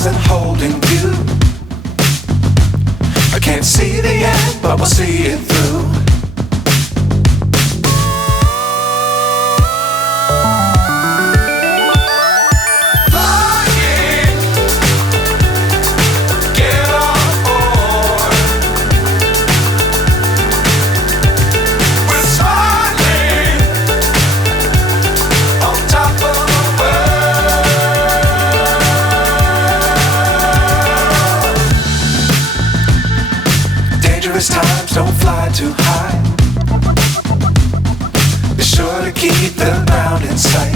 stars and holding you. I can't see the end, but we'll see it through. Times don't fly too high. Be sure to keep the ground in sight.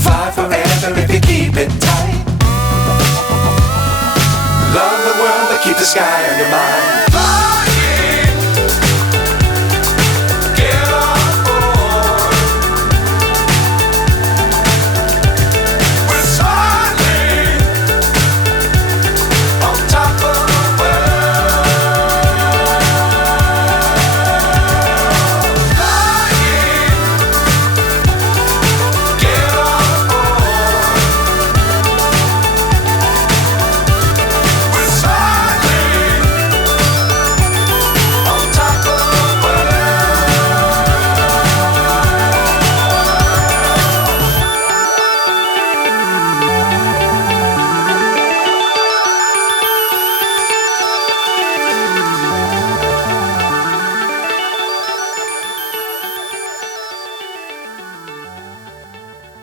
Fly forever if you keep it tight. Love the world but keep the sky on your mind.